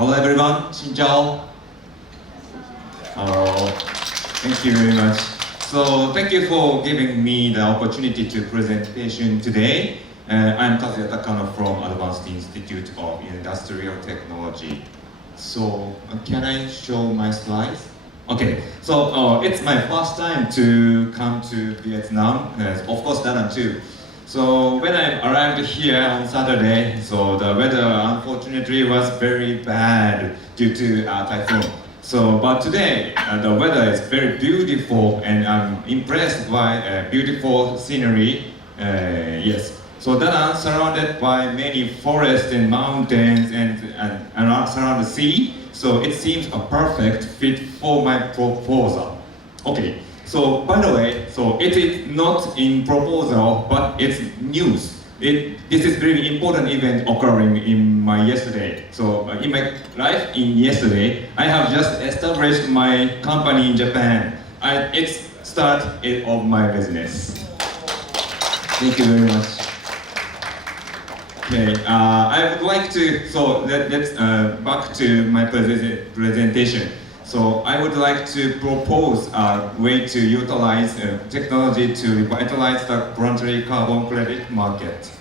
Hello everyone, xin chào. Hello, thank you very much. So thank you for giving me the opportunity to presentation today. I'm Kazuya Takano from Advanced Institute of Industrial Technology. So can I show my slides? Okay, so it's my first time to come to Vietnam, of course Da Nang too. So when I arrived here on Saturday, so the weather unfortunately was very bad due to a typhoon. So but today the weather is very beautiful and I'm impressed by beautiful scenery. Yes. So Da Nang surrounded by many forests and mountains and surround the sea. So it seems a perfect fit for my proposal. Okay. So by the way, so it is not in proposal, but it's news. This is very important event occurring in my yesterday. So in my life in yesterday, I have just established my company in Japan. It's start of my business. Thank you very much. Okay, I would like to, so let's back to my presentation. So I would like to propose a way to utilize technology to revitalize the voluntary carbon credit market.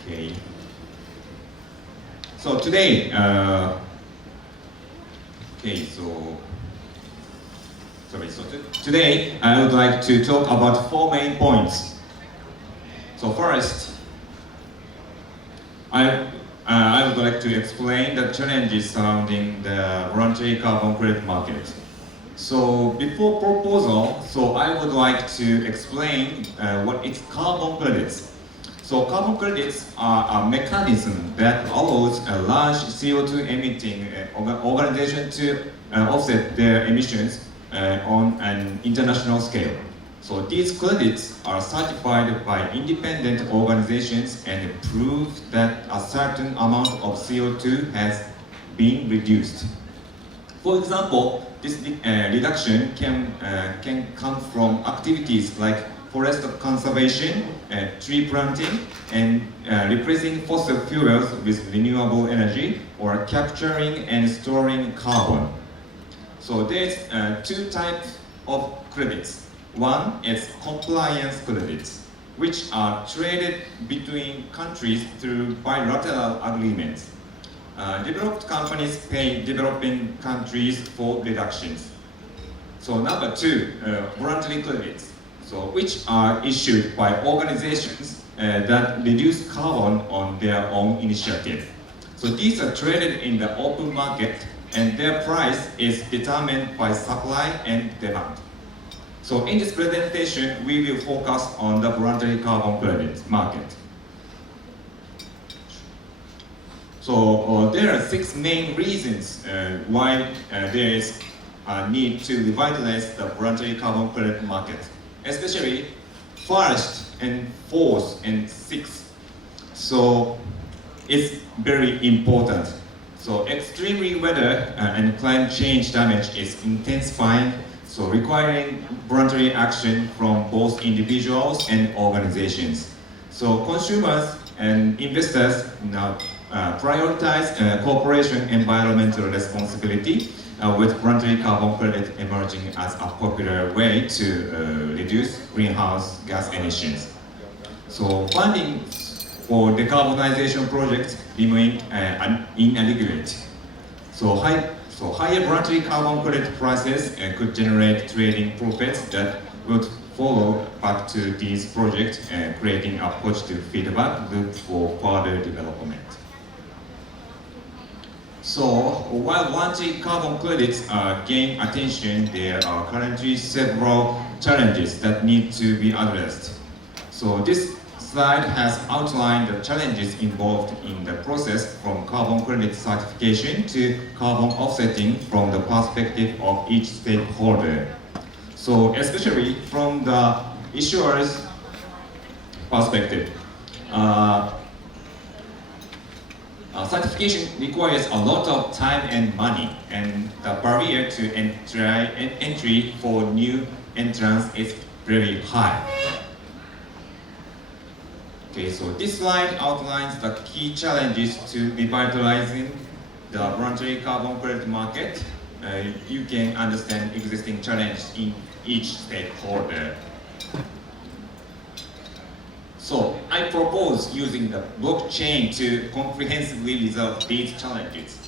Okay. So today, today I would like to talk about 4 main points. So first, I would like to explain the challenges surrounding the voluntary carbon credit market. So before proposal, so I would like to explain what is carbon credits. So carbon credits are a mechanism that allows a large CO2 emitting organization to offset their emissions on an international scale. So these credits are certified by independent organizations and prove that a certain amount of CO2 has been reduced. For example, this reduction can come from activities like forest conservation, tree planting, and replacing fossil fuels with renewable energy, or capturing and storing carbon. So there's 2 types of credits. One is compliance credits, which are traded between countries through bilateral agreements. Developed companies pay developing countries for reductions. So number 2, voluntary credits, so which are issued by organizations that reduce carbon on their own initiative. So these are traded in the open market and their price is determined by supply and demand. So in this presentation, we will focus on the voluntary carbon credit market. So there are 6 main reasons why there is a need to revitalize the voluntary carbon credit market, especially first and fourth and sixth. So it's very important. So extreme weather and climate change damage is intensifying, so requiring voluntary action from both individuals and organizations. So consumers and investors now prioritize corporation environmental responsibility with voluntary carbon credit emerging as a popular way to reduce greenhouse gas emissions. So funding for decarbonization projects remain inadequate. So higher voluntary carbon credit prices could generate trading profits that would follow back to these projects, creating a positive feedback loop for further development. So while voluntary carbon credits gain attention, there are currently several challenges that need to be addressed. So this slide has outlined the challenges involved in the process from carbon credit certification to carbon offsetting from the perspective of each stakeholder. So especially from the issuer's perspective, certification requires a lot of time and money, and the barrier to entry for new entrants is very high. Okay, so this slide outlines the key challenges to revitalizing the voluntary carbon credit market, you can understand existing challenges in each stakeholder. So I propose using the blockchain to comprehensively resolve these challenges.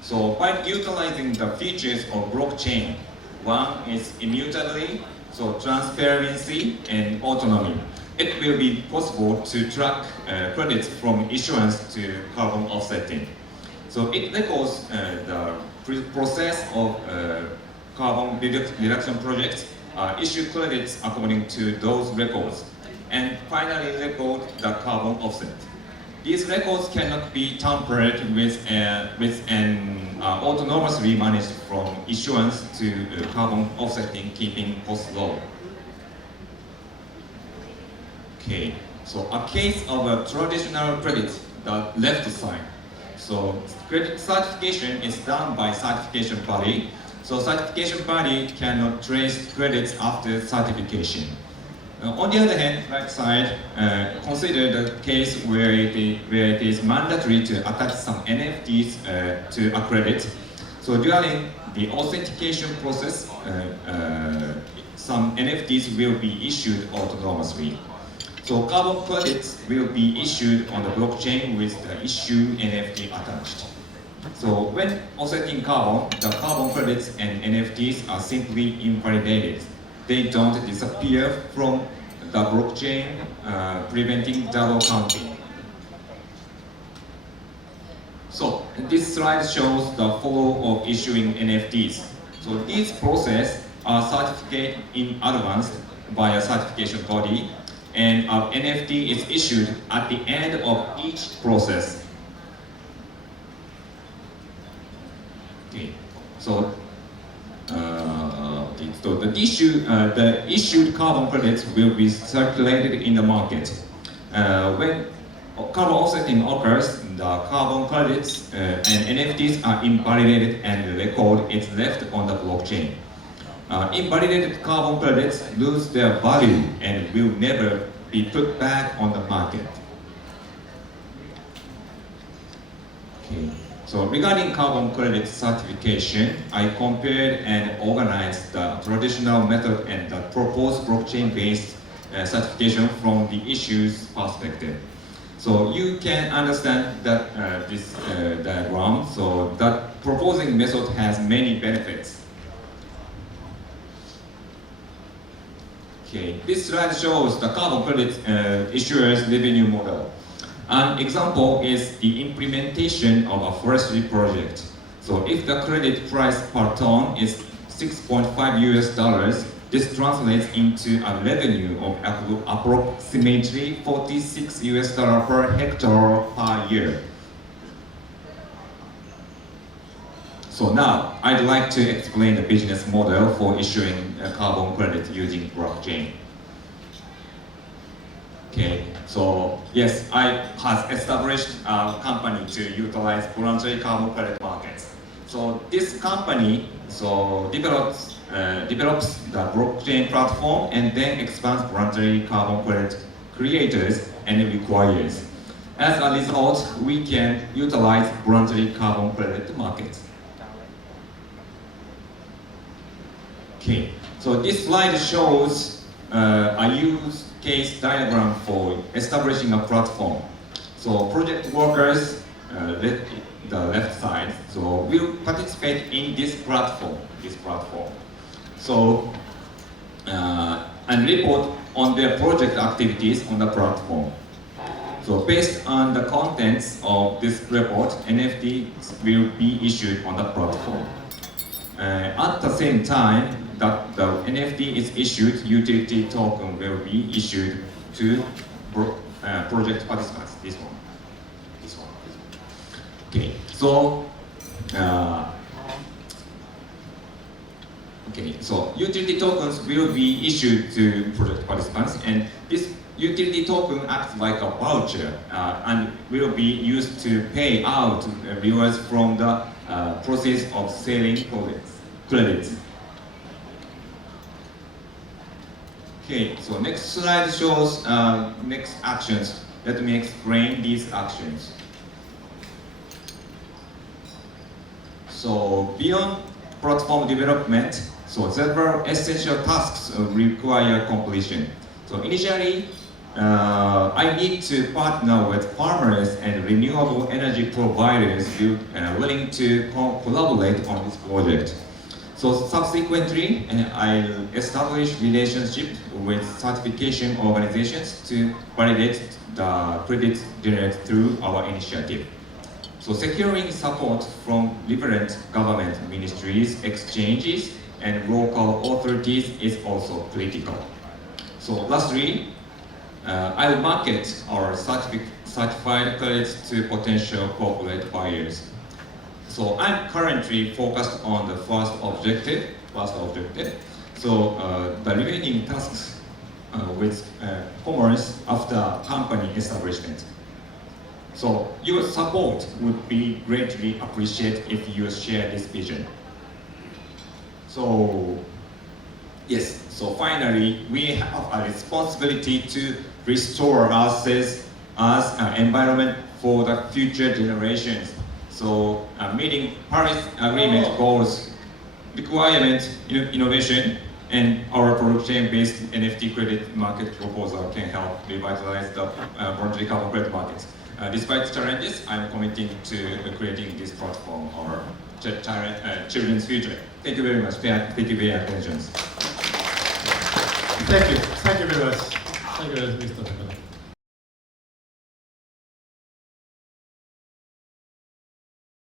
So by utilizing the features of blockchain, one is immutability, so transparency and autonomy. It will be possible to track credits from issuance to carbon offsetting. So it records the process of carbon reduction projects, issue credits according to those records, and finally record the carbon offset. These records cannot be tampered with and autonomously managed from issuance to carbon offsetting, keeping costs low. Okay, so a case of a traditional credit, the left side. So credit certification is done by certification body. So certification body cannot trace credits after certification. On the other hand, right side, consider the case where it is mandatory to attach some NFTs to a credit. So during the authentication process, some NFTs will be issued autonomously. So carbon credits will be issued on the blockchain with the issue NFT attached. So when offsetting carbon, the carbon credits and NFTs are simply invalidated. They don't disappear from the blockchain, preventing double counting. So this slide shows the flow of issuing NFTs. So these processes are certificated in advance by a certification body, and an NFT is issued at the end of each process. Okay, so the issued carbon credits will be circulated in the market. When carbon offsetting occurs, the carbon credits and NFTs are invalidated and the record is left on the blockchain. Invalidated carbon credits lose their value and will never be put back on the market. Okay. So regarding carbon credit certification, I compared and organized the traditional method and the proposed blockchain-based certification from the issues perspective. So you can understand that this diagram. So that proposing method has many benefits. Okay, this slide shows the carbon credit issuers revenue model. An example is the implementation of a forestry project. So if the credit price per ton is $6.5 US, this translates into a revenue of approximately $46 US per hectare per year. So now I'd like to explain the business model for issuing a carbon credit using blockchain. Okay, so yes, I have established a company to utilize voluntary carbon credit markets. So this company develops the blockchain platform and then expands voluntary carbon credit creators and requirers. As a result, we can utilize voluntary carbon credit markets. Okay, so this slide shows a use case diagram for establishing a platform. So project workers, the left side, so will participate in this platform. So and report on their project activities on the platform. So based on the contents of this report, NFTs will be issued on the platform. At the same time that the NFT is issued, utility token will be issued to project participants. This one. Okay, so so utility tokens will be issued to project participants, and this utility token acts like a voucher and will be used to pay out rewards from the process of selling credits. Okay, so next slide shows next actions let me explain these actions. So beyond platform development, so several essential tasks require completion. So initially, I need to partner with farmers and renewable energy providers willing to collaborate on this project. So subsequently, I'll establish relationships with certification organizations to validate the credits generated through our initiative. So securing support from different government ministries, exchanges, and local authorities is also critical. So lastly, I'll market our certified credits to potential corporate buyers. So I'm currently focused on the first objective. So the remaining tasks with commerce after company establishment. So your support would be greatly appreciated if you share this vision. So yes, so finally, we have a responsibility to restore ourselves as an environment for the future generations. So meeting Paris Agreement goals, requirement, innovation, and our blockchain-based NFT credit market proposal can help revitalize the voluntary carbon credit markets. Despite challenges, I'm committing to creating this platform for children's future. Thank you very much. Thank you for your attention. Thank you very much. Thank you very much, Mr. Takano.